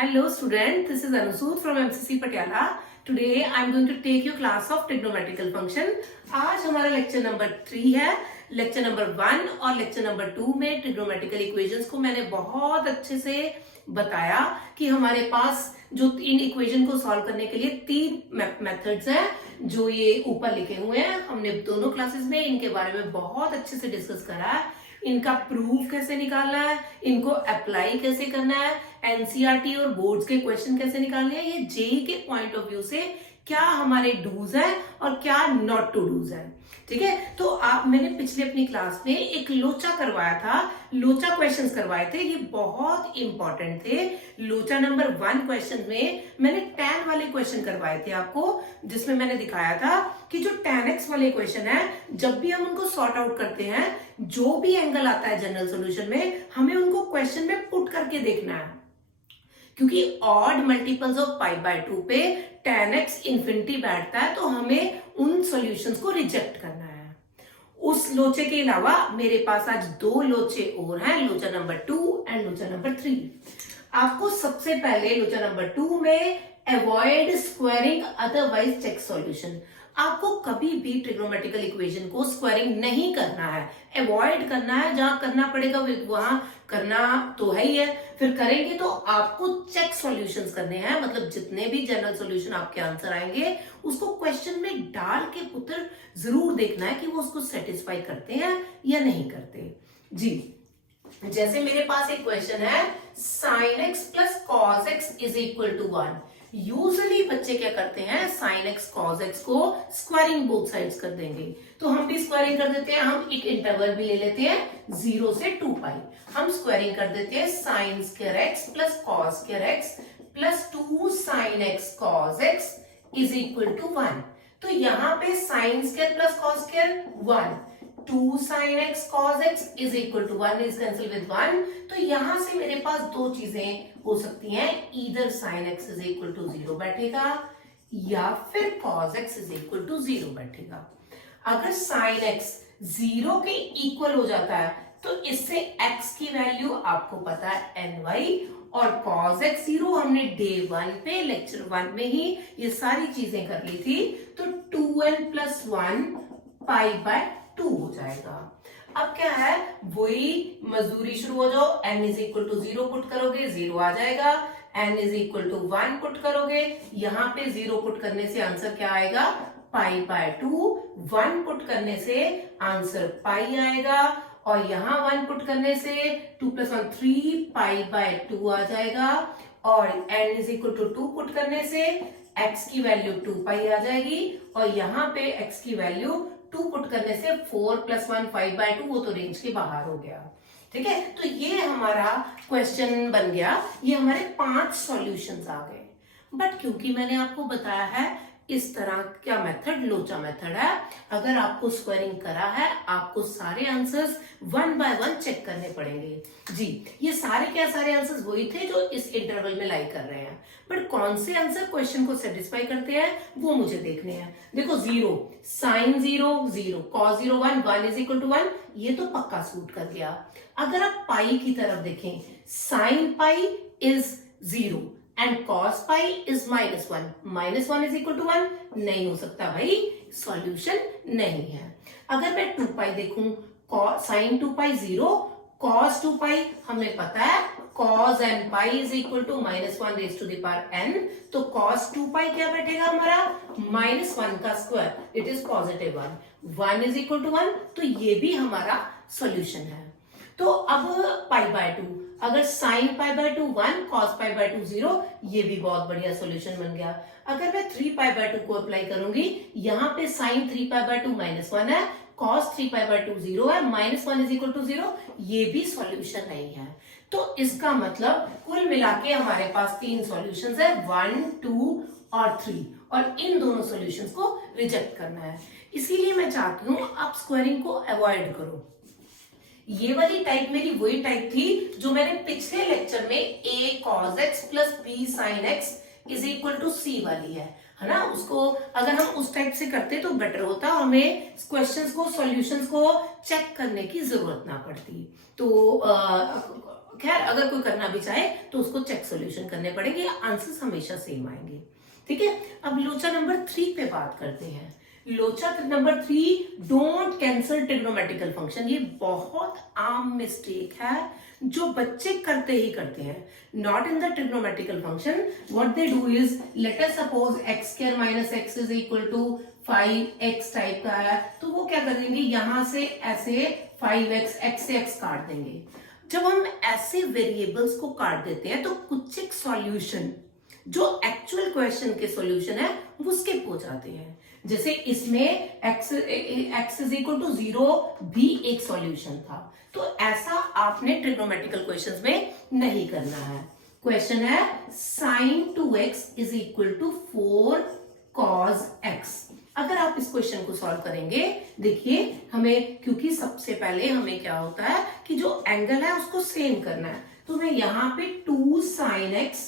Hello student, this is Anusud from MCC Patiala. Today I am going to take your class of trigonometrical function. आज हमारा lecture number 3 है. Lecture number 1 और lecture number 2 में trigonometrical equations को मैंने बहुत अच्छे से बताया कि हमारे पास जो इन इक्वेशन को सॉल्व करने के लिए 3 मेथड्स हैं जो ये ऊपर लिखे हुए हैं. हमने दोनों क्लासेस में इनके बारे में बहुत अच्छे से डिस्कस करा है. इनका प्रूफ कैसे निकालना है, इनको अप्लाई कैसे करना है, एनसीईआरटी और बोर्ड्स के क्वेश्चन कैसे निकालने हैं, ये जेई के पॉइंट ऑफ व्यू से क्या हमारे डूज है और क्या नॉट टू डूज है. ठीक है, तो मैंने पिछले अपनी क्लास में एक लोचा करवाया था, लोचा क्वेश्चंस करवाए थे. ये बहुत इंपॉर्टेंट थे. लोचा नंबर 1 क्वेश्चन में मैंने tan वाले क्वेश्चन करवाए थे आपको, जिसमें मैंने दिखाया था कि जो tan x वाले क्वेश्चन है, जब भी हम उनको सॉर्ट आउट करते हैं, जो भी एंगल आता है जनरल सॉल्यूशन में, हमें उनको क्वेश्चन में पुट करके देखना है. क्योंकि odd multiples of pi by 2 पे tan x इंफिनिटी बैठता है, तो हमें उन सॉल्यूशंस को रिजेक्ट करना है. उस लोचे के अलावा मेरे पास आज 2 लोचे और हैं, लोचा नंबर 2 एंड लोचा नंबर 3. आपको सबसे पहले लोचा नंबर 2 में avoid squaring otherwise check solution. आपको कभी भी ट्रिग्नोमेट्रिकल इक्वेशन को स्क्वायरिंग नहीं करना है, अवॉइड करना है. जहां करना पड़ेगा वहां करना तो है ही है. फिर करेंगे तो आपको चेक सॉल्यूशंस करने हैं, मतलब जितने भी जनरल सॉल्यूशन आपके आंसर आएंगे उसको क्वेश्चन में डाल के पुत्र जरूर देखना है कि वो उसको सेटिस्फाई करते हैं या नहीं करते. जी, जैसे मेरे पास एक क्वेश्चन है, sin x plus cos x is equal to 1. Usually बच्चे क्या करते हैं, sin x cos x को स्क्वायरिंग बोथ साइड्स कर देंगे. तो हम भी स्क्वायरिंग कर देते हैं. हम एक इंटरवल भी ले लेते हैं 0 से 2 पाई. हम स्क्वायरिंग कर देते हैं sin square x plus cos square x plus 2 sin x cos x is equal to 1. तो यहाँ पे sin square plus cos square 1, 2 sin x cos x is equal to 1 is cancel with 1. तो यहां से मेरे पास 2 चीजें हो सकती हैं, इधर sin x is equal to 0 बैठेगा या फिर cos x is equal to 0 बैठेगा. अगर sin x 0 के इक्वल हो जाता है तो इससे x की वैल्यू आपको पता है ny, और cos x 0 हमने डे 1 पे लेक्चर 1 में ही ये सारी चीजें कर ली थी. तो 2n प्लस 1 पाई बाय 2 हो जाएगा. अब क्या है, वही मजदूरी शुरू हो जाओ. n is equal to 0 put करोगे 0 आ जाएगा. n is equal to 1 put करोगे, यहाँ पे 0 पुट करने से आंसर क्या आएगा, पाई बाय 2. 1 पुट करने से आंसर पाई आएगा, और यहाँ 1 पुट करने से 2 प्लस 1 3 पाई बाय 2 आ जाएगा. और n is equal to 2 put करने से x की वैल्यू 2 पाई आ जाएगी, और यहाँ पे x की वैल्यू 2 पुट करने से 4 प्लस 1 5 बाय 2, वो तो रेंज के बाहर हो गया. ठीक है, तो ये हमारा क्वेश्चन बन गया. ये हमारे 5 सॉल्यूशंस आ गए. बट क्योंकि मैंने आपको बताया है इस तरह का मेथड लोचा मेथड है, अगर आपको स्क्वायरिंग करा है आपको सारे आंसर्स 1 बाय 1 चेक करने पड़ेंगे. जी, ये सारे आंसर्स वही थे जो इस इंटरवल में लाई कर रहे हैं. बट कौन से आंसर क्वेश्चन को सेटिस्फाई करते हैं वो मुझे देखने हैं. देखो 0 sin 0 0 cos 0 1 1 is equal to 1, ये तो पक्का सूट कर गया. अगर आप पाई की तरफ देखें, sin pi is 0 and cos pi is -1, -1 is equal to 1 नहीं हो सकता भाई, सॉल्यूशन नहीं है. अगर मैं 2 पाई देखूं, sin 2 पाई 0, cos 2 पाई हमें पता है cos n pi is equal to -1 raise to the power n. तो cos 2 पाई क्या बैठेगा हमारा, -1 का square, it is positive 1. 1 is equal to 1, तो ये भी हमारा सॉल्यूशन है. तो अब पाई बाय 2, अगर sin pi by 2 1, cos pi by 2 0, ये भी बहुत बढ़िया सॉल्यूशन बन गया. अगर मैं 3 पाई बाय 2 को अप्लाई करूंगी, यहाँ पे sin 3 पाई बाय 2 -1 है, cos 3 पाई बाय 2 0 है, -1 इज इक्वल टू 0, ये भी सॉल्यूशन नहीं है. तो इसका मतलब कुल मिला के हमारे पास 3 सॉल्यूशंस है, 1 2 और 3, और इन दोनों सॉल्यूशंस को रिजेक्ट करना है. इसीलिए मैं चाहती हूं आप स्क्वायरिंग को अवॉइड करो. ये वाली टाइप मेरी वही टाइप थी जो मैंने पिछले लेक्चर में a cos x plus b sin x is equal to c वाली है ना. उसको अगर हम उस टाइप से करते तो बेटर होता, हमें क्वेश्चंस को सॉल्यूशंस को चेक करने की जरूरत ना पड़ती. तो खैर अगर कोई करना भी चाहे तो उसको चेक सॉल्यूशन करने पड़ेंगे, आंसर्स हमेशा सेम आएंगे। ठीक है, अब लोचा नंबर 3 पे बात करते हैं। लोचा number 3, don't cancel trigonometrical function. ये बहुत आम मिस्टेक है जो बच्चे करते ही करते हैं। Not in the trigonometrical function, what they do is, let us suppose X square minus X is equal to 5x type का है, तो वो क्या करेंगे, यहां से ऐसे 5x, x से x काट देंगे। जब हम ऐसे वेरिएबल्स को काट देते हैं तो कुछ एक सॉल्यूशन जो एक्चुअल क्वेश्चन के सॉल्यूशन है वो स्किप हो जाते हैं। जैसे इसमें x इज इक्वल टू 0 भी एक सॉल्यूशन था, तो ऐसा आपने ट्रिग्नोमेट्रिकल क्वेश्चंस में नहीं करना है। क्वेश्चन है sin 2x is equal to 4 cos x। अगर आप इस क्वेश्चन को सॉल्व करेंगे, देखिए हमें, क्योंकि सबसे पहले हमें क्या होता है कि जो एंगल है उसको सेम करना है, तो मैं यहाँ पे 2 sin x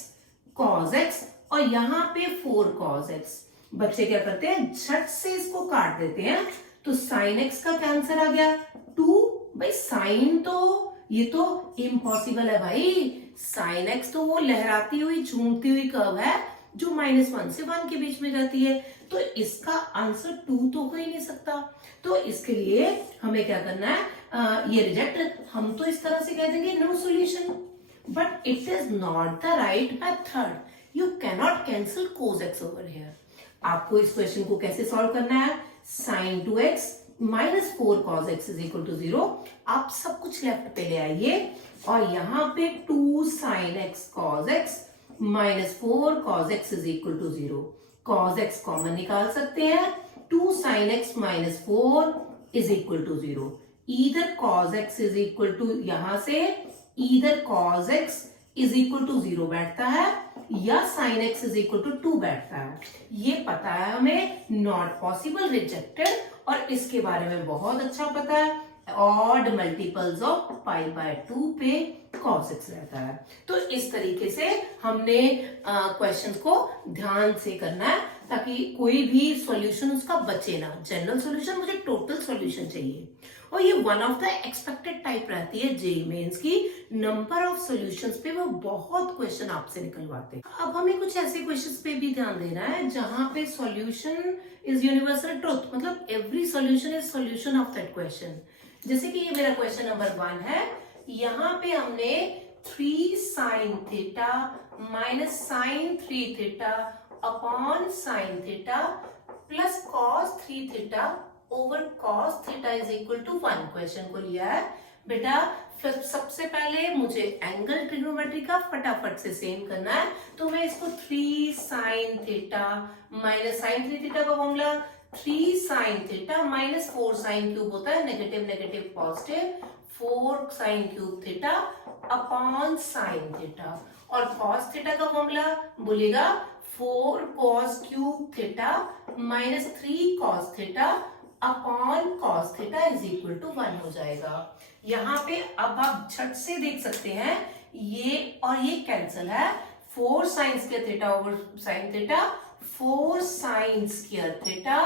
cos x और यहाँ पे 4 cos x। बच्चे क्या करते हैं, झट से इसको काट देते हैं, तो sin x का क्या आंसर आ गया, 2। भाई साइन तो ये तो इम्पॉसिबल है भाई, sin x तो वो लहराती हुई झूमती हुई कर्व है जो -1 से 1 के बीच में जाती है, तो इसका आंसर 2 तो हो ही नहीं सकता। तो इसके लिए हमें क्या करना है, ये रिजेक्ट, हम तो इस तरह से कह देंगे no solution, but it is not the right method. You cannot cancel cos x over here. आपको इस क्वेश्चन को कैसे सॉल्व करना है, sin 2x minus 4 cos x is equal to 0। आप सब कुछ लेफ्ट पे ले आइए और यहाँ पे 2 sin x cos x minus 4 cos x is equal to 0। cos x common निकाल सकते हैं, 2 sin x minus 4 is equal to 0। Either cos x is equal to, यहां से either cos x is equal to 0 बैठता है या sin x is equal to 2 बैठता है। ये पता है हमें, नॉट पॉसिबल, रिजेक्टेड, और इसके बारे में बहुत अच्छा पता है, ऑड मल्टीपल्स ऑफ π/2 पे cos x रहता है। तो इस तरीके से हमने क्वेश्चंस को ध्यान से करना है ताकि कोई भी सॉल्यूशन उसका बचे ना। जनरल सॉल्यूशन, मुझे टोटल सॉल्यूशन चाहिए, और ये one of the expected type रहती है जेईई मेंस की। नंबर ऑफ सॉल्यूशंस पे वो बहुत क्वेश्चन आपसे निकलवाते हैं। अब हमें कुछ ऐसे क्वेश्चंस पे भी ध्यान देना है जहां पे सॉल्यूशन इज यूनिवर्सल ट्रुथ, मतलब every solution is solution of that question. जैसे कि ये मेरा क्वेश्चन नंबर 1 है, यहाँ पे हमने 3 sin theta minus sin 3 theta upon sin theta plus cos 3 theta over cos theta is equal to 1 question को लिया है। बेटा सबसे पहले मुझे एंगल ट्रिग्नोमेट्री का फटाफट से सेम करना है, तो मैं इसको 3 sin theta minus sin 3 theta का formula 3 sin theta minus 4 sin cube होता है, negative negative positive, 4 sin cube theta upon sin theta, और cos थीटा का फॉर्मूला बोलेगा 4 cos cube theta minus 3 cos theta upon cos theta is equal to 1 हो जाएगा। यहाँ पे अब आप झट से देख सकते हैं, ये और ये कैंसिल है, 4 sin square theta over sin theta, 4 sin square theta,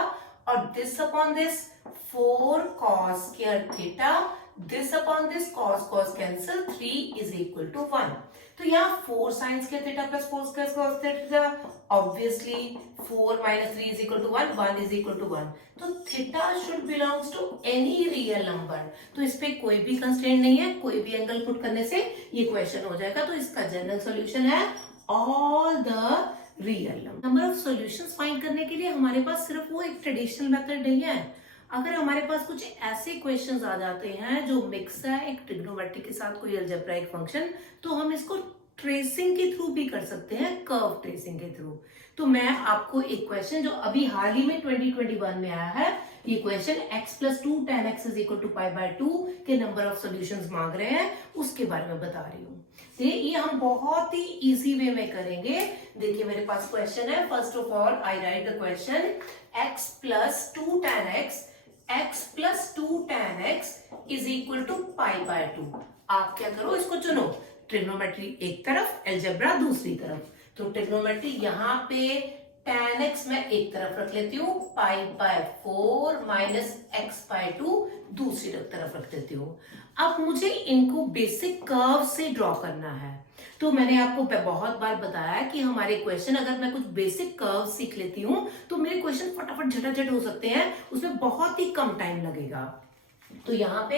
और this upon this 4 cos square theta, this upon this cos cancel, 3 is equal to 1। तो यहाँ 4 sin square theta plus 4 square cos theta, obviously 4 minus 3 is equal to 1, 1 is equal to 1। तो theta should belongs to any real number, तो इस पे कोई भी constraint नहीं है, कोई भी एंगल पुट करने से ये क्वेश्चन हो जाएगा। तो इसका जनरल सॉल्यूशन है all the real number of solutions find करने के लिए हमारे पास सिर्फ वो एक ट्रेडिशनल मेथड नहीं है। अगर हमारे पास कुछ ऐसे क्वेश्चंस आ जाते हैं जो मिक्स है एक ट्रिग्नोमेट्री के साथ कोई अलजेब्राइक फंक्शन, तो हम इसको ट्रेसिंग के थ्रू भी कर सकते हैं, कर्व ट्रेसिंग के थ्रू। तो मैं आपको एक क्वेश्चन जो अभी हाल ही में 2021 में आया है, ये question x plus 2 tan x is equal to π/2 के नंबर ऑफ सॉल्यूशंस मांग रहे हैं, उसके बारे में बता रही हूँ। ये हम बहुत ही इजी वे में करेंगे। देखिए मेरे पास क्वेश्चन है, first of all I write the question, x plus 2 tan x plus 2 tan x is equal to π/2। आप क्या करो, इसको चुनो, ट्रिग्नोमेट्री एक तरफ, अलजेब्रा दूसरी तरफ। तो ट्रिग्नोमेट्री यहाँ पे tan x मैं एक तरफ रख लेती हूँ, pi by 4 minus x by 2 दूसरी तरफ रख देती हूँ। अब मुझे इनको बेसिक कर्व से ड्रॉ करना है। तो मैंने आपको बहुत बार बताया कि हमारे क्वेश्चन, अगर मैं कुछ बेसिक कर्व सीख लेती हूँ तो मेरे क्वेश्चन फटाफट झटाझट हो सकते हैं, उसमें बहुत ही कम टाइम लगेगा। तो यहाँ पे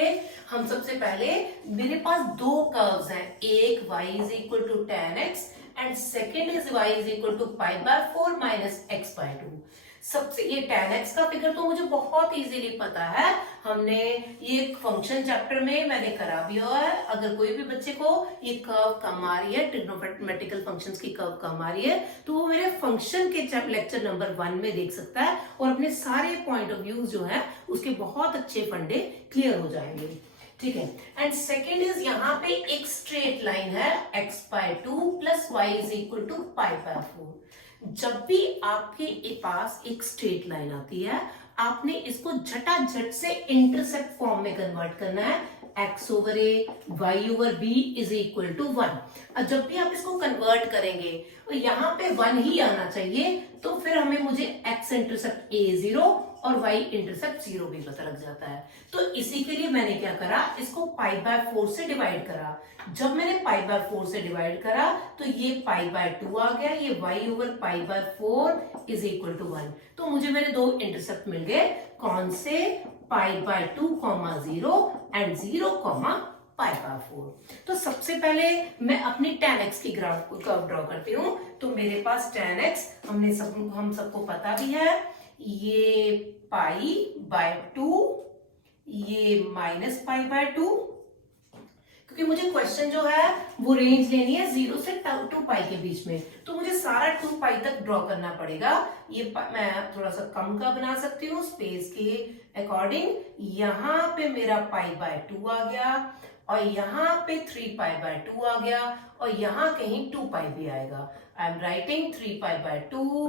हम सबसे पहले, मेरे पास दो कर्व्स हैं, एक y is equal to tan x and second is y is equal to pi by 4 minus x by 2। सबसे ये tan x का फिगर तो मुझे बहुत इजीली पता है, हमने ये फंक्शन चैप्टर में मैंने करा भी हुआ है। अगर कोई भी बच्चे को ये कर्व कम आ रही है, ट्रिग्नोमेट्रिकल फंक्शंस की कर्व कम आ रही है, तो वो मेरे फंक्शन के लेक्चर नंबर 1 में देख सकता है और अपने सारे पॉइंट ऑफ व्यू जो है उसके बहुत अच्छे फंडे क्लियर हो जाएंगे। ठीक है, एंड सेकेंड इज यहाँ पे एक स्ट्रेट लाइन है x by 2 plus y is equal to pi by 4। जब भी आपके पास एक स्ट्रेट लाइन आती है, आपने इसको झटाझट से इंटरसेप्ट फॉर्म में कन्वर्ट करना है, x over a y over b is equal to 1। और जब भी आप इसको कन्वर्ट करेंगे तो यहाँ पे 1 ही आना चाहिए, तो फिर हमें मुझे x इंटरसेप्ट a 0 और y इंटरसेप्ट 0 भी पता लग जाता है। तो इसी के लिए मैंने क्या करा, इसको पाई बाय 4 से डिवाइड करा। जब मैंने पाई बाय 4 से डिवाइड करा तो ये पाई बाय 2 आ गया, ये y over pi by 4 is equal to 1। तो मुझे मेरे दो इंटरसेप्ट मिल गए, कौन से, पाई बाय 2 0 एंड 0 पाई बाय 4। तो सबसे पहले मैं अपनी tan x की कर्व ड्रॉ करती हूँ। तो मेरे पास tan x हम सबको पता भी है, ये पाई बाय 2, ये माइनस पाई बाय 2, क्योंकि मुझे क्वेश्चन जो है वो रेंज लेनी है 0 से 2 पाई के बीच में, तो मुझे सारा 2 पाई तक ड्रॉ करना पड़ेगा। ये मैं थोड़ा सा कम का बना सकती हूँ स्पेस के अकॉर्डिंग। यहाँ पे मेरा पाई बाय 2 आ गया और यहाँ पे 3 पाई बाय 2 आ गया और यहाँ कहीं 2 पाई भी आएगा। I am writing 3 pi by 2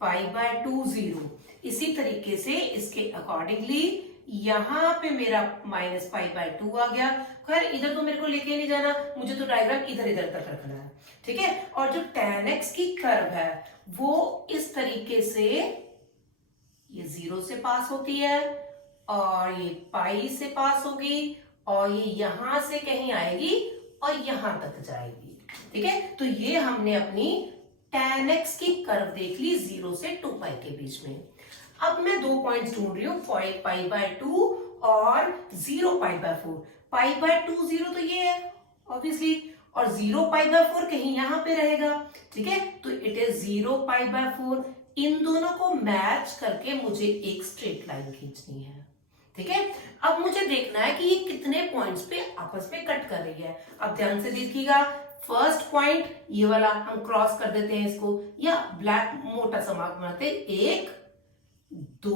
pi by 2 0। इसी तरीके से इसके अकॉर्डिंगली यहाँ पे मेरा माइनस पाई बाय 2 आ गया। खैर इधर तो मेरे को लेके नहीं जाना, मुझे तो डायग्राम इधर इधर तक रखना है। ठीक है, और जो tan x की कर्व है वो इस तरीके से ये 0 से पास होती है और ये पाई से पास होगी और ये यहां से कहीं आएगी और यहां तक जाएगी। ठीक है, तो ये हमने अपनी tan x की कर्व देख ली 0 से 2 पाई के बीच में। अब मैं दो पॉइंट्स ढूंढ रही हूँ, पाई बाय 2 और 0 पाई बाय 4। पाई बाय 2 0 तो ये है ऑब्वियसली, और 0 पाई बाय 4 कहीं यहां पे रहेगा। ठीक है, तो इट इज 0 पाई बाय 4। इन दोनों को मैच करके मुझे एक स्ट्रेट लाइन खींचनी है। ठीक है, अब मुझे देखना है कि ये कितने पॉइंट्स पे आपस में कट कर रही है। अब ध्यान से देखिएगा, फर्स्ट पॉइंट ये वाला हम क्रॉस कर देते हैं इसको, या ब्लैक मोटा सा मार्क बनाते हैं, 1 2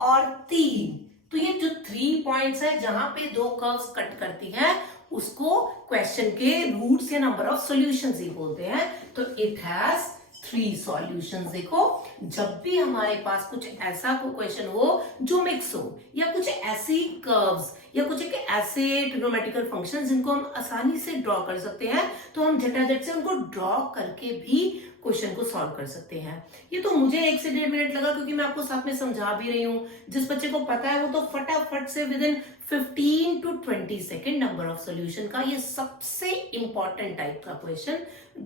और 3। तो ये जो 3 पॉइंट्स है जहां पे दो कर्व्स कट करती हैं उसको क्वेश्चन के रूट्स या नंबर ऑफ सॉल्यूशंस ही बोलते हैं। तो इट हैज 3 सॉल्यूशंस। देखो, जब भी हमारे पास कुछ ऐसा कोई क्वेश्चन हो जो मिक्स हो, या कुछ ऐसी कर्व्स या कुछ एक ऐसे ट्रिग्नोमेट्रिकल फंक्शन जिनको हम आसानी से ड्रॉ कर सकते हैं, तो हम झटाझट से उनको ड्रॉ करके भी क्वेश्चन को सॉल्व कर सकते हैं। ये तो मुझे 1 से 1.5 मिनट लगा, क्योंकि मैं आपको साथ में समझा भी रही हूँ। जिस बच्चे को पता है वो तो फटाफट से with in 15 to 20 second number of solution का ये सबसे इंपॉर्टेंट टाइप का क्वेश्चन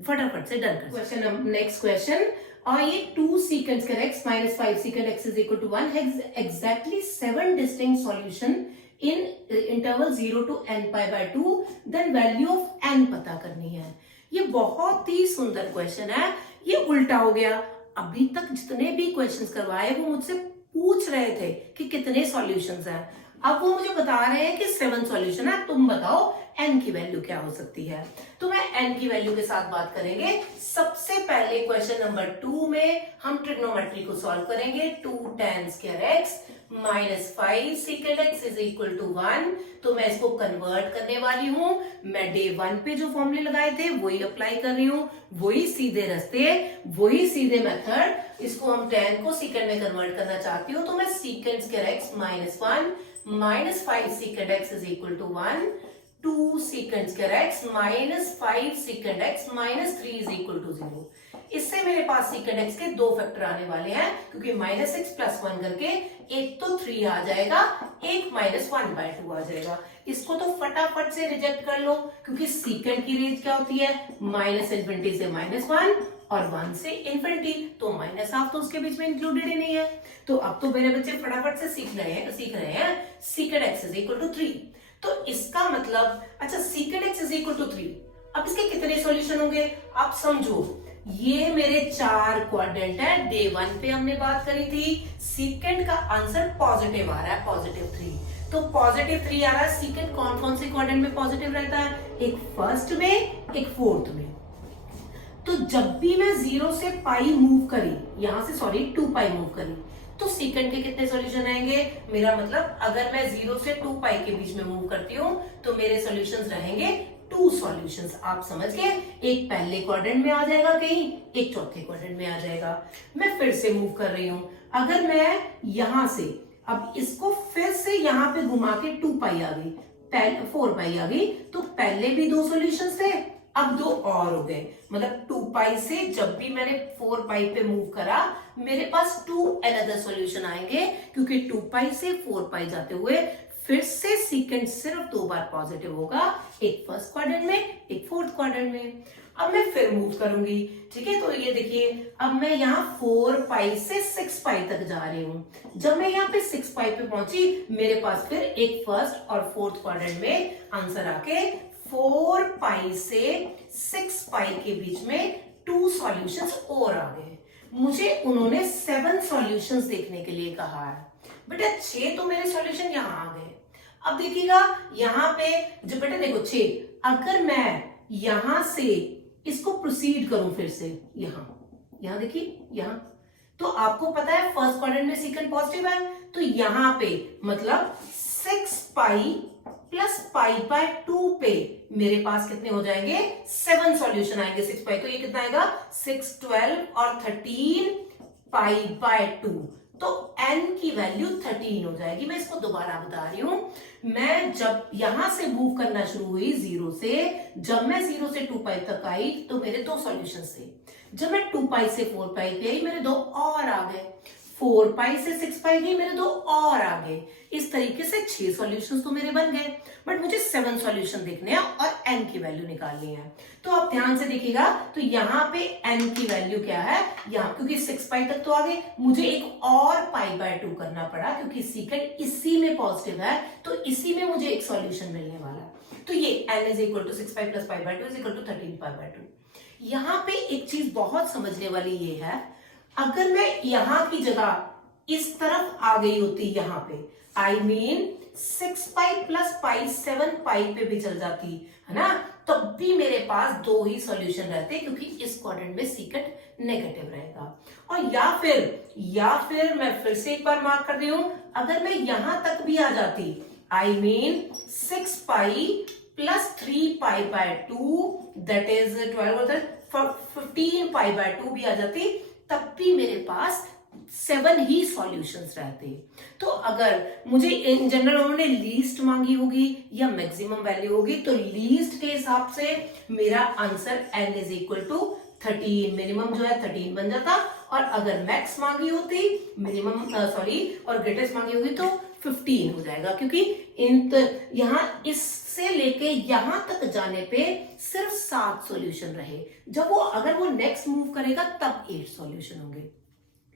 फटाफट से डन कर। क्वेश्चन, नेक्स्ट क्वेश्चन, और ये 2 secant x minus 5 secant x is equal to 1 has exactly 7 distinct solution in interval 0 to n pi by 2, then value of n पता करनी है। ये बहुत ही सुंदर क्वेश्चन है। ये उल्टा हो गया, अभी तक जितने भी क्वेश्चंस करवाए वो मुझसे पूछ रहे थे कि कितने सॉल्यूशंस हैं, अब वो मुझे बता रहे हैं कि 7 सॉल्यूशन है, तुम बताओ n की वैल्यू क्या हो सकती है। तो मैं n की वैल्यू के साथ बात करेंगे। सबसे पहले क्वेश्चन नंबर 2 में हम ट्रिग्नोमेट्री को सॉल्व करेंगे। 2 tan square x minus 5 secant x is equal to 1। तो मैं इसको कन्वर्ट करने वाली हूं। मैं डे 1 पे जो फॉर्मूले लगाए थे वही अप्लाई कर रही हूँ, वही सीधे रास्ते, वही सीधे मेथड। इसको हम tan को secant में कन्वर्ट करना चाहती हूँ, तो मैं secant square x minus 1 minus 5 secant x is equal to 1 2 secant square x minus 5 secant x minus 3 is equal to 0। इससे मेरे पास secant x के दो फैक्टर आने वाले हैं, क्योंकि माइनस एक्स प्लस 1 करके एक तो 3 आ जाएगा, एक माइनस 1/2 आ जाएगा। इसको तो फटाफट से रिजेक्ट कर लो, क्योंकि secant की रेंज क्या होती है, माइनस इन्फिनिटी से -1 और 1 से इन्फिनिटी, तो माइनस हाफ तो उसके बीच में इंक्लूडेड ही नहीं है। तो अब तो मेरे बच्चे फटाफट से सीख रहे हैं secant x is equal to 3। तो इसका मतलब, अच्छा secant x is equal to 3, अब इसके कितने सॉल्यूशन होंगे आप समझो। ये मेरे 4 क्वाड्रेंट है, डे 1 पे हमने बात करी थी, secant का आंसर पॉजिटिव आ रहा है, +3। तो +3 आ रहा है, secant कौन कौन से क्वाड्रेंट में पॉजिटिव रहता है, एक फर्स्ट में, एक फोर्थ में। तो जब भी मैं 0 से पाई मूव करी, यहां से सॉरी 2 पाई मूव करी, तो secant के कितने सॉल्यूशन आएंगे, मेरा मतलब अगर मैं 0 से 2 पाई के बीच में मूव करती हूँ तो मेरे सॉल्यूशंस रहेंगे 2 सॉल्यूशंस। आप समझ गए, एक पहले क्वाड्रेंट में आ जाएगा कहीं, एक चौथे क्वाड्रेंट में आ जाएगा। मैं फिर से मूव कर रही हूं, अगर मैं यहां से अब इसको फिर से यहां पे घुमा के 2 पाई आ गई, 4 पाई आ गई, तो पहले भी 2 सॉल्यूशंस थे, अब 2 और हो गए। मतलब 2 पाई से जब भी मैंने 4 पाई पे मूव करा, मेरे पास 2 अनदर सॉल्यूशन आएंगे, क्योंकि 2 पाई से 4 पाई जाते हुए फिर से secant सिर्फ 2 बार पॉजिटिव होगा, एक फर्स्ट क्वाड्रेंट में, एक फोर्थ क्वाड्रेंट में। अब मैं फिर मूव करूंगी, ठीक है, तो ये देखिए, अब मैं यहाँ 4 पाई से 6 पाई तक जा रही हूँ। जब मैं यहाँ पे 6 पाई पे पहुंची, मेरे पास फिर एक फर्स्ट और फोर्थ क्वाड्रेंट में आंसर आके 4 पाई से 6 पाई के बीच में 2 सॉल्यूशंस और आ गए। मुझे उन्होंने 7 सॉल्यूशंस देखने के लिए कहा है, बेटा 6 तो मेरे सॉल्यूशन यहाँ आ गए। अब देखिएगा यहाँ पे, जब बेटा देखो 6, अगर मैं यहां से इसको प्रोसीड करूं फिर से यहां देखिए, यहां तो आपको पता है फर्स्ट क्वाड्रेंट में secant पॉजिटिव है, तो यहां पे मतलब 6 पाई प्लस पाई बाय 2 पे मेरे पास कितने हो जाएंगे, 7 सॉल्यूशन आएंगे 6 पाई। तो ये कितना आएगा, 6, 12 और 13 पाई बाय 2, तो n की वैल्यू 13 हो जाएगी। मैं इसको दोबारा बता रही हूं, मैं जब यहां से मूव करना शुरू हुई 0 से, जब मैं 0 से 2 पाई तक आई तो मेरे 2 सॉल्यूशन थे। जब मैं 2 पाई से 4 पाई पे आई, मेरे 2 और आ गए। 4 पाई से 6 पाई गई, मेरे 2 और आ गए। इस तरीके से 6 सॉल्यूशंस तो मेरे बन गए, बट मुझे 7 सॉल्यूशन देखने हैं और n की वैल्यू निकालनी है। तो आप ध्यान से देखिएगा, तो यहाँ पे n की वैल्यू क्या है, यहाँ क्योंकि 6 पाई तक तो आ गए, मुझे एक और पाई बाय 2 करना पड़ा, क्योंकि secant इसी में पॉजिटिव है, तो इसी में मुझे एक सॉल्यूशन मिलने वाला है। तो ये n is equal to 6 pi plus pi by 2 is equal to 13 pi by 2। यहाँ पे एक चीज बहुत समझने वाली ये है, अगर मैं यहां की जगह इस तरफ आ गई होती, यहां पे आई मीन 6 पाई प्लस पाई 7 पाई पे भी चल जाती है ना, तब भी मेरे पास 2 ही सॉल्यूशन रहते, क्योंकि इस क्वाड्रेंट में secant नेगेटिव रहेगा। और या फिर मैं फिर से एक बार मार्क कर रही हूं, अगर मैं यहां तक भी आ जाती, I mean 6 pi plus 3 pi by 2 that is 12 और 15 पाई बाय 2 भी आ जाती, तब भी मेरे पास 7 ही सॉल्यूशंस रहते। तो अगर मुझे इन जनरल उन्होंने लीस्ट मांगी होगी या मैक्सिमम वैल्यू होगी, तो लीस्ट के हिसाब से मेरा answer n is equal to 13, minimum जो है 13 बन जाता, और अगर मैक्स मांगी होती मिनिमम और ग्रेटेस्ट मांगी होगी तो 15 हो जाएगा, क्योंकि यहाँ इससे लेके यहां तक जाने पे सिर्फ 7 सॉल्यूशन रहे। जब अगर वो नेक्स्ट मूव करेगा तब 8 सॉल्यूशन होंगे।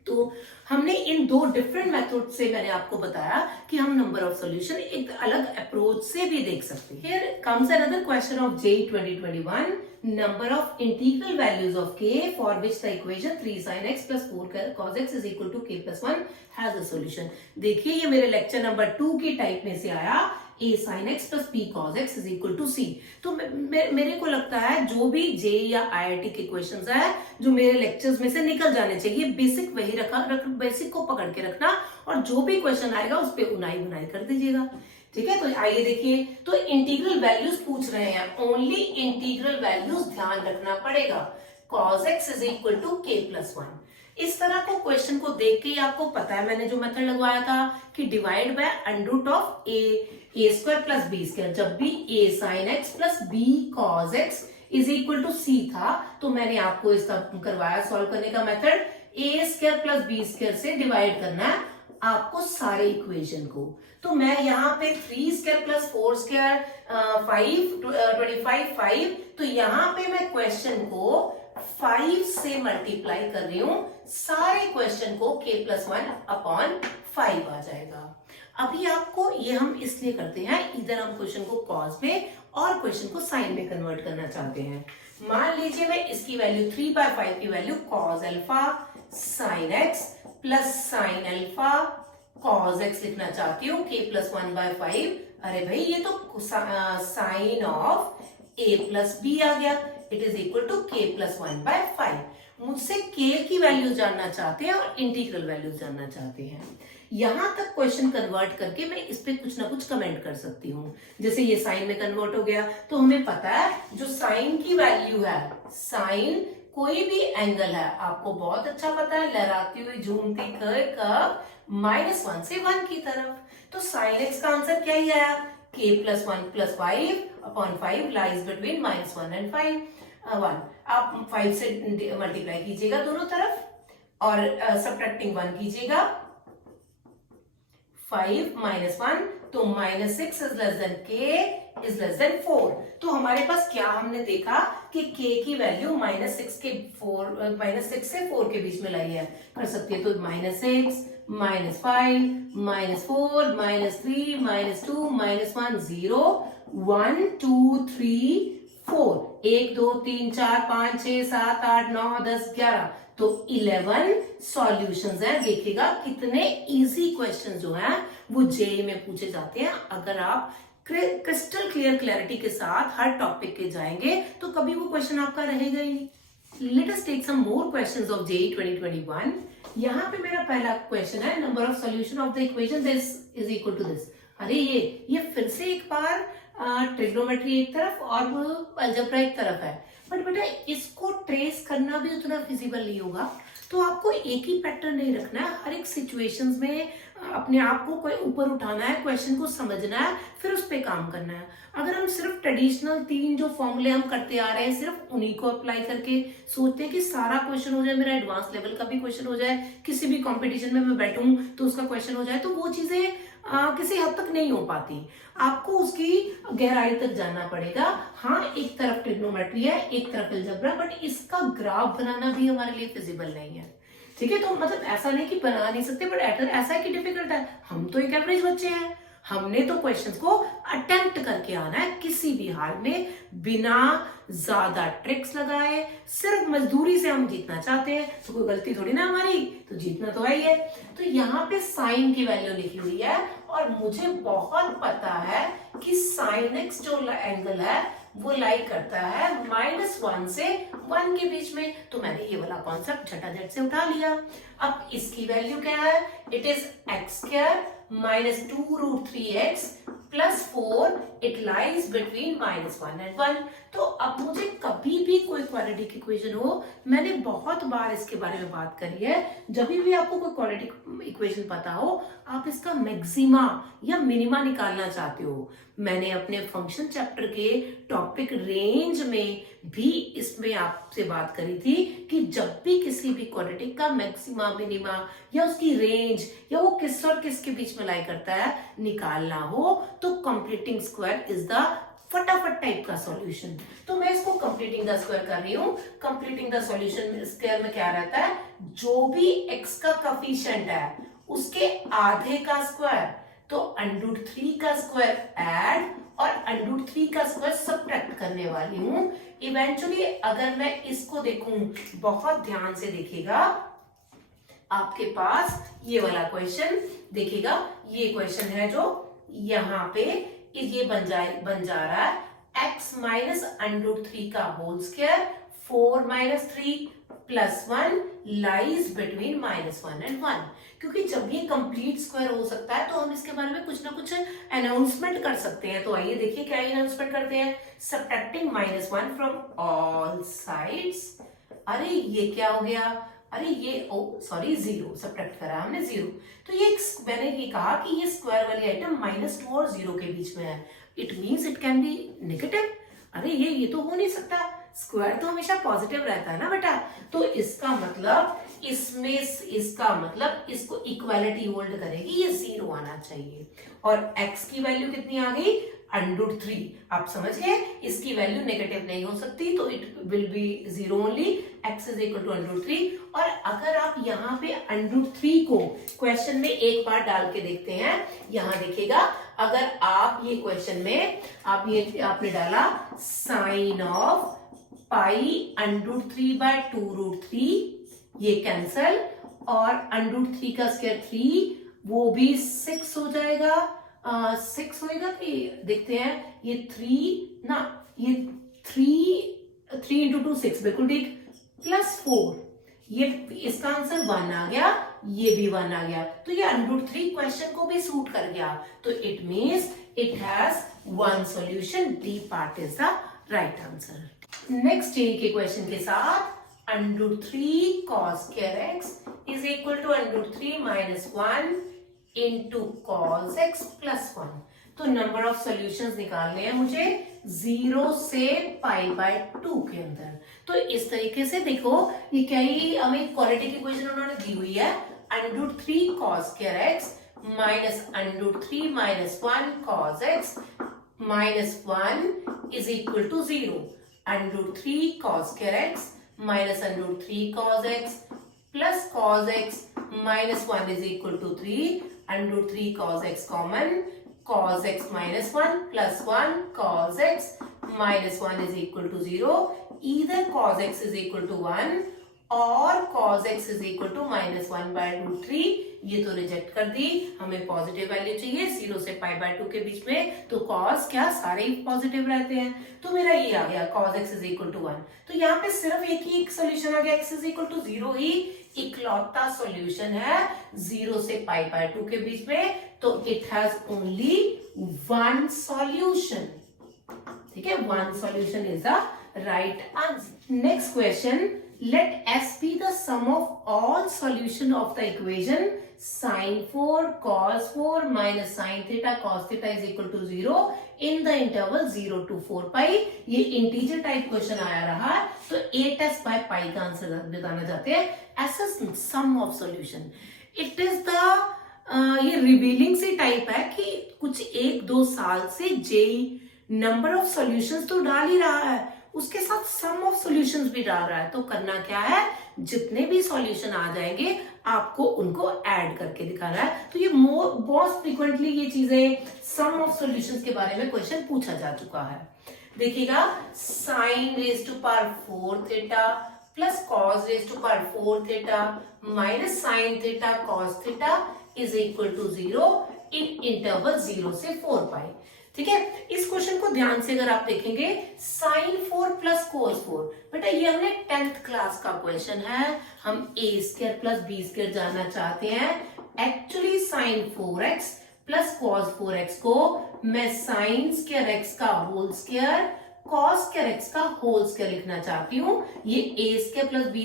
तो हमने इन 2 डिफरेंट मेथड से मैंने आपको बताया कि हम नंबर ऑफ सॉल्यूशन एक अलग अप्रोच से भी देख सकते हैं। Here comes another question of JEE 2021, number of integral values of k for which the equation 3 sin x plus 4 cos x is equal to k plus 1 has a solution। देखिए ये मेरे लेक्चर नंबर 2 की type में से आया, a sin x plus p cos x is equal to c। तो मेरे को लगता है जो भी जे या IIT के क्वेश्चंस है जो मेरे लेक्चर्स में से निकल जाने चाहिए, बेसिक वही बेसिक को पकड़ के रखना, और जो भी क्वेश्चन आएगा उस पर उनाई बुनाई कर दीजिएगा, ठीक है। तो आइए देखिए, तो इंटीग्रल वैल्यूज पूछ रहे हैं, ओनली इंटीग्रल वैल्यूज ध्यान रखना पड़ेगा। cos x is equal to k plus 1। इस तरह को क्वेश्चन को देख के ही आपको पता है मैंने जो मेथड लगवाया था कि divide by under root of a square plus b square. जब भी a sin x plus b cos x is equal to c था तो मैंने आपको इसका करवाया सॉल्व करने का method a square plus b square से डिवाइड करना है आपको सारे इक्वेशन को। तो मैं यहाँ पे 3 स्क्वायर प्लस 4 स्क्वायर 25 5, तो यहाँ पे मैं क्वेश्चन को 5 से मल्टीप्लाई कर रही हूं, सारे क्वेश्चन को k प्लस 1 अपॉन 5 आ जाएगा। अभी आपको ये हम इसलिए करते हैं, इधर हम क्वेश्चन को कॉस में और क्वेश्चन को साइन में कन्वर्ट करना चाहते हैं। मान लीजिए मैं इसकी वैल्यू 3/5 की value cos alpha sine x plus sine alpha cos x लिखना चाहती हूँ k प्लस 1/5। अरे भाई ये तो sine of a plus b आ गया, it is equal to k plus 1/5। मुझसे k की वैल्यू जानना चाहते हैं और इंटीग्रल वैल्यू जानना चाहते हैं। यहां तक क्वेश्चन कन्वर्ट करके मैं इस पे कुछ ना कुछ कमेंट कर सकती हूँ। जैसे ये साइन में कन्वर्ट हो गया तो हमें पता है जो साइन की वैल्यू है, साइन कोई भी एंगल है आपको बहुत अच्छा पता है, लहराती हुई झूमती कर्व -1 से 1 की तरफ। तो साइन एक्स का आंसर क्या ही आया, k plus 1 plus 5 upon 5 lies between -1 and 1। आप 5 से मल्टीप्लाई कीजिएगा दोनों तरफ और सब्ट्रैक्टिंग 1 कीजिएगा, 5 -1 तो -6 is less than k is less than 4। तो हमारे पास क्या हमने देखा कि k की वैल्यू -6 से 4 के बीच में लाई है, कर सकती है। तो -6 -5 -4 -3 -2 -1 0 1 2 3 4 1 2 3 4 5 6 7 8 9 10 11 तो 11 सॉल्यूशंस हैं। देखिएगा कितने इजी क्वेश्चन जो हैं वो जेईई में पूछे जाते हैं। अगर आप क्रिस्टल क्लियर क्लैरिटी के साथ हर टॉपिक के जाएंगे तो कभी वो क्वेश्चन आपका रहेगा ही नहीं। Let us take some more questions of JEE 2021। यहाँ पे मेरा पहला क्वेश्चन है, number of solution of the equation this is equal to this. अरे ये फिर से एक बार ट्रिग्नोमेट्री एक तरफ और अलजेब्रा एक तरफ है, बट बेटा इसको ट्रेस करना भी उतना फिजिबल नहीं होगा। तो आपको एक ही पैटर्न नहीं रखना है, हर एक सिचुएशंस में अपने आप को कोई ऊपर उठाना है, क्वेश्चन को समझना है, फिर उस पर काम करना है। अगर हम सिर्फ ट्रेडिशनल 3 जो फॉर्मूले हम करते आ रहे हैं सिर्फ उन्हीं को अप्लाई करके सोचते हैं कि सारा क्वेश्चन हो जाए, मेरा एडवांस लेवल का भी क्वेश्चन हो जाए, किसी भी कंपटीशन में मैं बैठूं तो उसका क्वेश्चन हो जाए, तो वो चीजें किसी हद तक नहीं हो पाती। आपको उसकी गहराई तक जाना पड़ेगा। हाँ, एक तरफ ट्रिग्नोमेट्री है, एक तरफ अलजेब्रा, बट इसका ग्राफ बनाना भी हमारे लिए फिजिबल नहीं है। ठीक है, तो मतलब ऐसा नहीं कि बना नहीं सकते, बट ऐसा है कि डिफिकल्ट है। हम तो एक एवरेज बच्चे हैं, हमने तो क्वेश्चंस को अटेम्प्ट करके आना है किसी भी हाल में, बिना ज्यादा ट्रिक्स लगाए। सिर्फ मजदूरी से हम जीतना चाहते हैं, तो कोई गलती थोड़ी ना हमारी, तो जीतना तो है ही है। तो यहाँ पे साइन की वैल्यू लिखी हुई है और मुझे बहुत पता है कि साइन एक्स जो एंगल है वो लाई करता है -1 से 1 के बीच में। तो मैंने ये वाला कॉन्सेप्ट झटाझट से उठा लिया। अब इसकी वैल्यू क्या है, it is x² -2√3x plus 4, it lies between -1 and 1। तो अब मुझे कभी भी कोई क्वाड्रेटिक इक्वेशन हो, मैंने बहुत बार इसके बारे में बात करी है, जब भी आपको कोई क्वाड्रेटिक इक्वेशन पता हो, आप इसका मैक्सिमा या मिनिमा निकालना चाहते हो। मैंने अपने फंक्शन चैप्टर के टॉपिक रेंज में भी इसमें आपसे बात करी थी कि जब भी किसी भी क्वाड्रेटिक का मैक्सिमा मिनिमा या उसकी रेंज या वो किस और किस के बीच में लाई करता है निकालना हो, तो कंप्लीटिंग स्क्वायर इज द फटाफट टाइप का सॉल्यूशन। तो मैं इसको कंप्लीटिंग द स्क्वायर कर रही हूँ। कंप्लीटिंग द सॉल्यूशन स्क्वायर में क्या रहता है, जो भी x का कोफिशिएंट है उसके आधे का स्क्वायर, तो √3 का स्क्वायर ऐड और √3 का स्क्वायर सब्ट्रैक्ट करने वाली हूं। इवेंचुअली अगर मैं इसको देखूं, बहुत ध्यान से देखिएगा, आपके पास ये वाला क्वेश्चन देखिएगा, ये क्वेश्चन है जो यहाँ पे ये बन जा रहा है x -√3 का whole square 4 - 3 plus 1 lies between -1 and 1। क्योंकि जब ये कंप्लीट स्क्वायर हो सकता है तो हम इसके बारे में कुछ ना कुछ अनाउंसमेंट कर सकते हैं। तो आइए देखिए क्या अनाउंसमेंट करते हैं, सब्ट्रैक्टिंग -1 फ्रॉम ऑल साइड्स। अरे ये क्या हो गया, अरे ये सॉरी जीरो सब्ट्रैक्ट करा हमने जीरो, तो ये मैंने ये कहा कि ये स्क्वायर वाली आइटम -2 और 0 के बीच में है, it means it can be negative. अरे ये तो हो नहीं सकता, स्क्वायर तो हमेशा पॉजिटिव रहता है ना बेटा, तो इसका मतलब इसको इक्वालिटी होल्ड करेगी, ये 0 आना चाहिए। और x की वैल्यू कितनी आ गई, √3। आप समझ गए, इसकी वैल्यू नेगेटिव नहीं हो सकती, तो it will be 0 only, x is equal to √3। और अगर आप यहाँ पे √3 को क्वेश्चन में एक बार डाल के देखते हैं, यहाँ देखिएगा, अगर आप ये क्वेश्चन में आपने डाला साइन ऑफ पाई √3/2√3, ये कैंसल, और √3 का स्क्वायर 3, वो भी 6 हो जाएगा, 6 होएगा कि देखते हैं, ये 3 ना, ये 3 × 2 6, बिल्कुल ठीक, +4, ये इसका आंसर 1 आ गया, ये भी 1 आ गया, तो ये √3 क्वेश्चन को भी सूट कर गया, तो it means it has 1 solution, D part is the right answer. Next यही के क्वेश्चन के साथ, √3 cos x is equal to √3 - 1 into cos x +1। तो नंबर ऑफ सॉल्यूशंस निकालने हैं मुझे 0 से π/2 के अंदर। तो इस तरीके से देखो, ये क्या ही हमें क्वालिटी की इक्वेशन उन्होंने दी हुई है, √3 cos x -√3 - 1 cos x -1 is equal to 0। √3 cos x -√3 cos x plus cos x -1 is equal to 3, √3 cos x common, cos x -1 plus 1 cos x -1 is equal to 0, either cos x is equal to 1 और cos x is equal to -1/√3, ये तो reject कर दी, हमें positive value चाहिए 0 से π/2 के बीच में, तो cos क्या सारे ही पॉजिटिव रहते हैं, तो मेरा ये आ गया cos x is equal to 1। तो यहाँ पे सिर्फ एक सोल्यूशन आ गया, x is equal to 0 ही इकलौता सोल्यूशन है 0 से π/2 के बीच में, तो इट हैज ओनली 1 सॉल्यूशन। ठीक है, 1 solution is the right answer. Next question, let S be the sum of all solution of the equation sin 4 cos 4 minus sin theta cos theta is equal to 0 in the interval 0 to 4 pi। ये integer type question आया रहा, तो 8s by pi का answer बताना चाहते हैं। As sum of solution, it is the ये revealing सी टाइप है कि कुछ 1-2 साल से जेई नंबर ऑफ सॉल्यूशंस तो डाल ही रहा है, उसके साथ सम ऑफ सॉल्यूशंस भी डाल रहा है। तो करना क्या है, जितने भी सॉल्यूशन आ जाएंगे आपको उनको ऐड करके दिखाना है। तो ये मोस्ट फ्रीक्वेंटली ये चीजें सम ऑफ सॉल्यूशंस के बारे में क्वेश्चन पूछा जा चुका है। देखिएगा, sin raised to power 4 theta plus cos raised to power 4 theta minus sin theta cos theta is equal to 0 in interval 0 से 4 pi। ठीक है, इस क्वेश्चन को ध्यान से अगर आप देखेंगे, sin 4 प्लस cos 4, बेटा ये हमने 10th क्लास का क्वेश्चन है, हम a² प्लस b² जानना चाहते हैं। Actually sin 4x plus cos 4x को मैं sin² x का होल स्क्वायर cos² x का होल स्क्वायर लिखना चाहती हूँ। ये a² plus b²,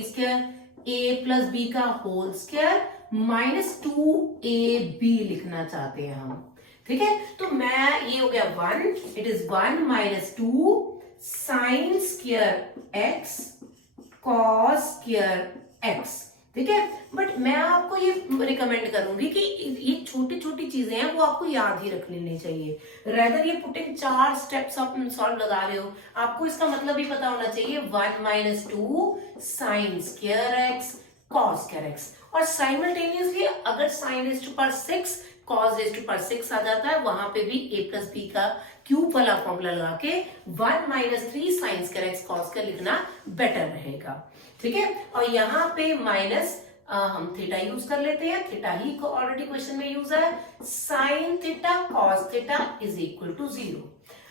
a plus b का होल स्क्वायर -2ab लिखना चाहते हैं हम। ठीक है, तो मैं ये हो गया 1, it is 1 - 2 sin² x cos² x। ठीक है, बट मैं आपको ये रिकमेंड करूंगी कि ये छोटी छोटी चीजें हैं वो आपको याद ही रख लेनी चाहिए। रेदर ये पुटिंग 4 स्टेप्स आप सॉल्व लगा रहे हो, आपको इसका मतलब भी पता होना चाहिए। 1 - 2 sin² x cos² x, और साइमल्टेनियसली अगर sin raised to power 6 cos raised to power 6 आ जाता है, वहां पे भी a प्लस b का क्यूब वाला फॉर्मूला लगा के 1 - 3 sin² x cos² लिखना बेटर रहेगा। ठीक है, और यहाँ पे माइनस हम थीटा यूज कर लेते हैं, थीटा ही ऑलरेडी क्वेश्चन में यूज है, sin theta cos theta is equal to 0।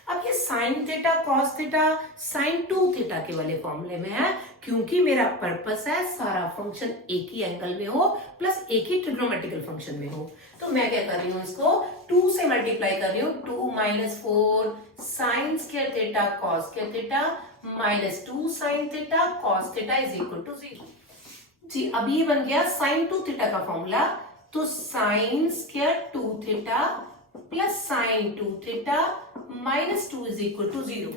अब ये sin theta cos theta sin 2 theta के वाले फॉर्मूले में है, क्योंकि मेरा पर्पस है सारा फंक्शन एक ही एंगल में हो प्लस एक ही ट्रिग्नोमेट्रिकल फंक्शन में हो। तो मैं क्या कर रही हूँ, इसको 2 से मल्टीप्लाई कर रही हूँ, 2 - 4 sin² theta cos² theta -2 sin theta cos theta is equal to 0। जी अब ये बन गया साइन 2 थीटा का फॉर्मूला, तो sine square 2 theta plus sine 2 theta minus 2 is equal to 0.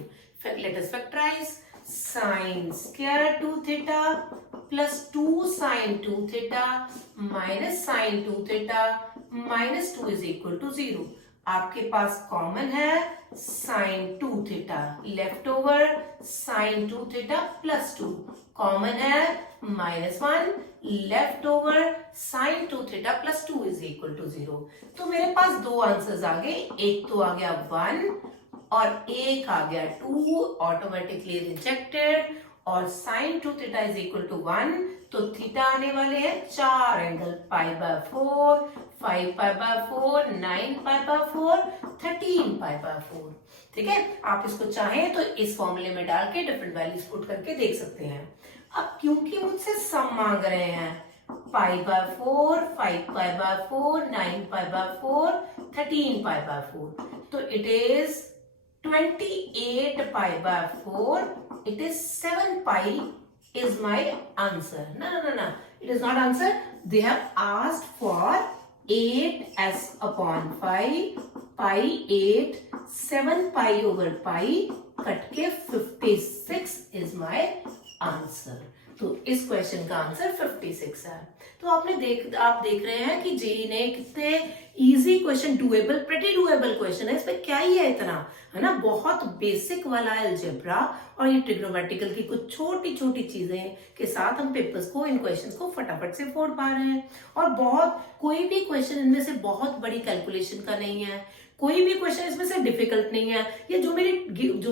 Let us factorise. Sine square 2 theta plus 2 sine 2 theta minus sine 2 theta minus 2 is equal to 0. आपके पास common है sine 2 theta, left over sine 2 theta plus 2, common है -1, left over sine 2 theta plus 2 is equal to 0. तो मेरे पास दो answers आ गए, एक तो आ गया 1 और एक आ गया 2, ऑटोमेटिकली रिजेक्टेड. और sine 2 theta is equal to 1, तो थीटा आने वाले हैं 4 एंगल π/4, 5π/4, 9π/4, 13π/4. ठीक है, आप इसको चाहें तो इस फॉर्मूले में डाल के डिफरेंट वैल्यूज पुट करके देख सकते हैं. अब क्योंकि मुझसे सम मांग रहे हैं, π/4, 5π/4, 9π/4, 13π/4, तो it is 28π/4. It is 7 pi is my answer. No. It is not answer. They have asked for 8s upon pi, pi 8, 7 pi over pi, cut के 56 is my answer. तो इस क्वेश्चन का आंसर 56 है. तो आप देख रहे हैं कि जेई ने कितने easy question, doable, pretty doable question है. इसमें क्या ही है इतना, है ना, बहुत बेसिक वाला अलजेब्रा और ये ट्रिग्नोमेट्रिकल की कुछ छोटी छोटी चीजें के साथ हम पेपर्स को, इन क्वेश्चंस को फटाफट से फोड़ पा रहे हैं. और बहुत कोई भी क्वेश्चन इनमें से बहुत बड़ी कैलकुलेशन का नहीं है, कोई भी क्वेश्चन इसमें से डिफिकल्ट नहीं है, ये जो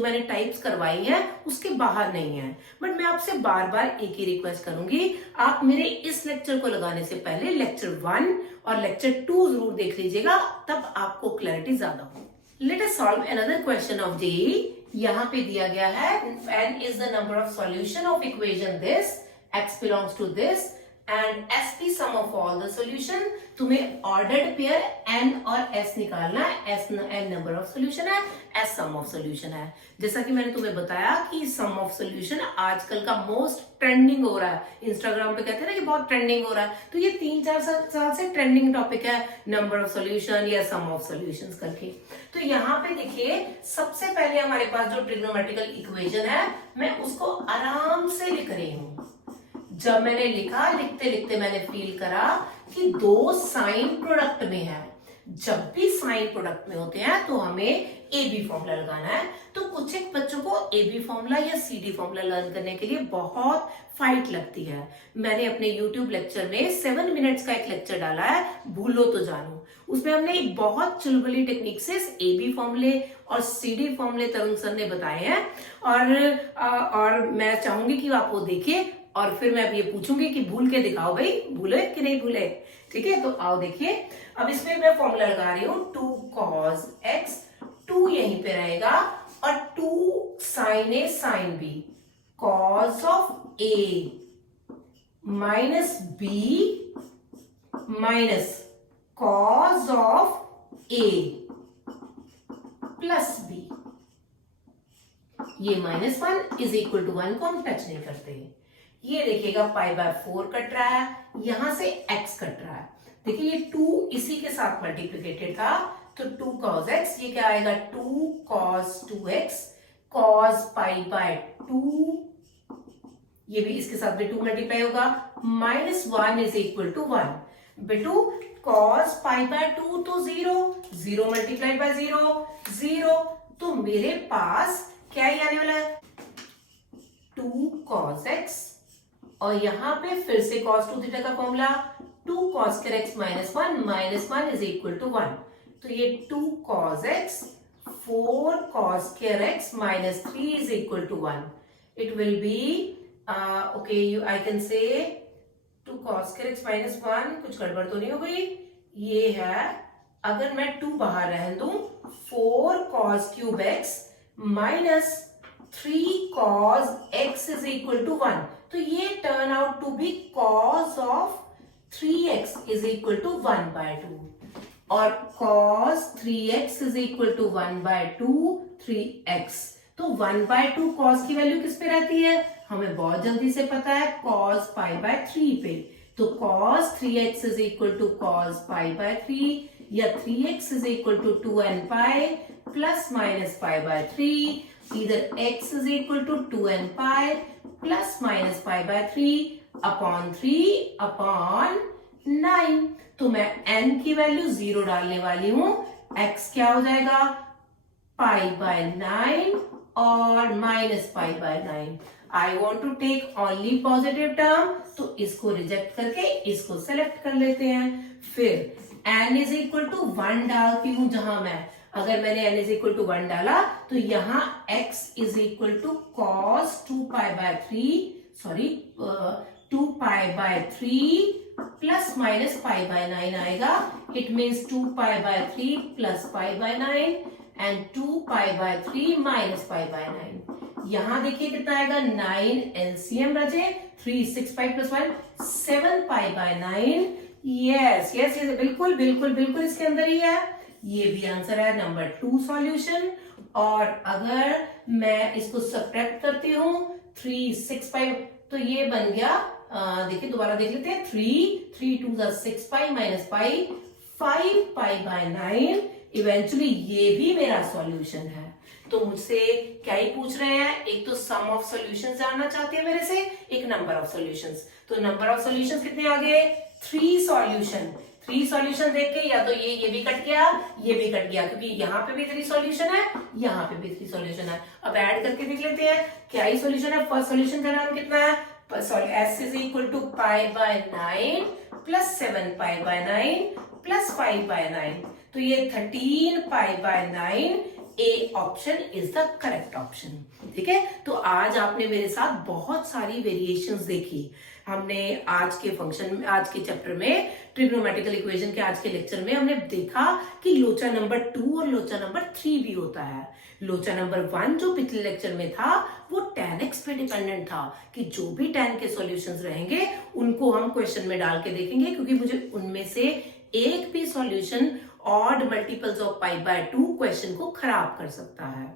मैंने टाइप्स करवाई है उसके बाहर नहीं है. बट मैं आपसे बार बार एक ही रिक्वेस्ट करूंगी, आप मेरे इस लेक्चर को लगाने से पहले लेक्चर 1 और लेक्चर 2 जरूर देख लीजिएगा, तब आपको क्लैरिटी ज्यादा हो. Let us solve another question of JEE. यहाँ पे दिया गया है n is the number of solution of equation this, x belongs to this and sp sum of all the solution. तुम्हें ordered pair n और s निकालना है. s n number of solution है, s sum of solution है. जैसा कि मैंने तुम्हें बताया कि sum of solution आजकल का मोस्ट ट्रेंडिंग हो रहा है. इंस्टाग्राम पे कहते हैं ना कि बहुत ट्रेंडिंग हो रहा है, तो ये 3-4 साल से ट्रेंडिंग टॉपिक है, नंबर ऑफ सॉल्यूशन या सम ऑफ सॉल्यूशंस करके. तो यहाँ पे देखिए, सबसे पहले हमारे पास जो ट्रिग्नोमेट्रिकल इक्वेशन है, मैं उसको आराम से लिख रही हूँ. जब मैंने लिखा, लिखते लिखते मैंने फील करा कि दो साइन प्रोडक्ट में है. जब भी साइन प्रोडक्ट में होते हैं तो हमें ए बी फॉर्मूला लगाना है. तो कुछ एक बच्चों को ए बी फॉर्मूला या सी डी फॉर्मूला लर्न करने के लिए बहुत फाइट लगती है. मैंने अपने यूट्यूब लेक्चर में 7 मिनट्स का एक लेक्चर डाला है, भूलो तो जानो. उसमें हमने एक बहुत चुलबुली टेक्निक से ए बी फॉर्मूले और सी डी फॉर्मूले तरुण सर ने बताए हैं. और मैं चाहूंगी कि आप वो देखिए और फिर मैं अब ये पूछूंगी कि भूल के दिखाओ भाई, भूले कि नहीं भूले. ठीक है, तो आओ देखिए. अब इसमें मैं फॉर्मूला लगा रही हूँ 2 cos x, 2 यहीं पे रहेगा और 2 sin a sin b, cos of a minus b minus cos of a plus b. ये -1 इज इक्वल टू 1 को हम टच नहीं करते. ये देखिएगा π/4 कट रहा है, यहां से x कट रहा है. देखिए ये 2 इसी के साथ मल्टीप्लिकेटेड था, तो 2 cos x, ये क्या आएगा 2 cos 2x cos π/2, ये भी इसके साथ भी 2 मल्टीप्लाई होगा, -1 इज इक्वल टू 1. बेटू cos π/2 तो 0 मल्टीप्लाई बाय 0, तो मेरे पास क्या ही आने वाला है 2 cos x और यहां पे फिर से cos 2 थीटा का formula 2 cos x -1 is equal to 1. तो ये 2 cos x 4 cos x -3 is equal to 1. It will be okay, I can say 2 cos x -1, कुछ गड़बड़ तो नहीं हो गई. ये है, अगर मैं 2 बाहर रहने दूं, 4 cos x -3 cos x is equal to 1. तो ये turn out to be cos of 3x is equal to 1/2 और cos 3x is equal to 1/2 3x. तो 1/2 cos की वैल्यू किस पे रहती है, हमें बहुत जल्दी से पता है cos पाई बाय 3 पे, तो cos 3x is equal to cos pi by 3 या 3x is equal to 2n pi plus minus pi by 3, इधर x is equal to 2n pi plus minus pi by 3 upon 3 upon 9। तो मैं n की value 0 डालने वाली हूं, x क्या हो जाएगा पाई बाय 9 और minus pi by 9। I want to take only positive term, तो इसको रिजेक्ट करके इसको सेलेक्ट कर लेते हैं। फिर n इज इक्वल टू 1 डालती हूं, जहां मैं अगर मैंने n इज इक्वल टू 1 डाला तो यहां x is equal to cos 2 pi by 3 sorry 2 pi by 3 plus minus pi by 9 आएगा। It means 2 pi by 3 plus pi by 9 and 2 pi by 3 minus pi by 9। यहां देखिए कितना आएगा 9 LCM रचे 3 6 5 plus 1 7 pi by 9। Yes yes yes बिल्कुल बिल्कुल बिल्कुल इसके अंदर ही है। ये भी आंसर है नंबर 2 सॉल्यूशन। और अगर मैं इसको सब्ट्रैक्ट करती हूँ 3 6 5 तो ये बन गया देखिए दोबारा देख लेते हैं 3 2 6 pi minus pi 5 pi by 9। Eventually ये भी मेरा सॉल्यूशन है। तो मुझसे क्या ही पूछ रहे हैं, एक तो सम ऑफ सॉल्यूशंस जानना चाहते हैं मेरे से, एक नंबर ऑफ सॉल्यूशंस। तो नंबर ऑफ सॉल्यूशंस कितने आ गए 3 सॉल्यूशन। 3 सॉल्यूशन देख के या तो ये भी कट गया ये भी कट गया, क्योंकि यहाँ पे भी 3 सॉल्यूशन है यहाँ पे भी 3 सॉल्यूशन है। अब ऐड करके देख लेते हैं क्या ही सॉल्यूशन है। फर्स्ट सॉल्यूशन का नाम कितना है, s is equal to pi by 9 plus 7 pi by 9 plus 5 by 9, तो ये 13 pi by 9। A option is the correct option. ठीक है, तो आज आपने मेरे साथ बहुत सारी वेरिएशंस देखी। हमने आज के फंक्शन आज के चैप्टर में ट्रिग्नोमेट्रिकल इक्वेशन के आज के लेक्चर में हमने देखा कि लोचा नंबर 2 और लोचा नंबर 3 भी होता है। लोचा नंबर 1 जो पिछले लेक्चर में था वो tan x पे डिपेंडेंट था कि जो भी tan के सॉल्यूशंस रहेंगे उनको हम क्वेश्चन में डाल के देखेंगे, क्योंकि मुझे उनमें से एक भी solution odd multiples of pi by 2 question को खराब कर सकता है।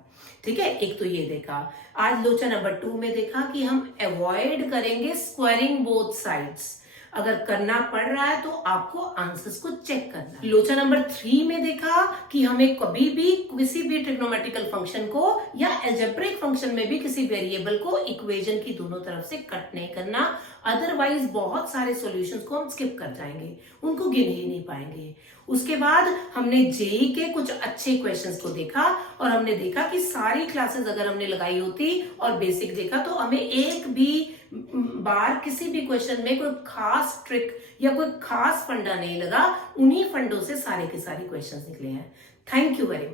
ठीक है, एक तो ये देखा। आज लोचा नंबर 2 में देखा कि हम अवॉइड करेंगे स्क्वायरिंग बोथ साइड्स। अगर करना पड़ रहा है तो आपको आंसर्स को चेक करना। लोचा नंबर 3 में देखा कि हमें कभी भी किसी भी ट्रिग्नोमेट्रिकल फंक्शन को या अलजेब्रिक फंक्शन में भी किसी वेरिएबल को इक्वेशन की दोनों तरफ से कट नहीं करना, अदरवाइज बहुत सारे सॉल्यूशंस को हम स्किप कर जाएंगे, उनको गिन ही नहीं पाएंगे। उसके बाद हमने जेई के कुछ अच्छे क्वेश्चंस को देखा और हमने देखा कि सारी क्लासेस अगर हमने लगाई होती और बेसिक देखा तो हमें एक भी बार किसी भी क्वेश्चन में कोई खास ट्रिक या कोई खास फंडा नहीं लगा। उन्हीं फंडों से सारे के सारे क्वेश्चंस निकले हैं। Thank you very much.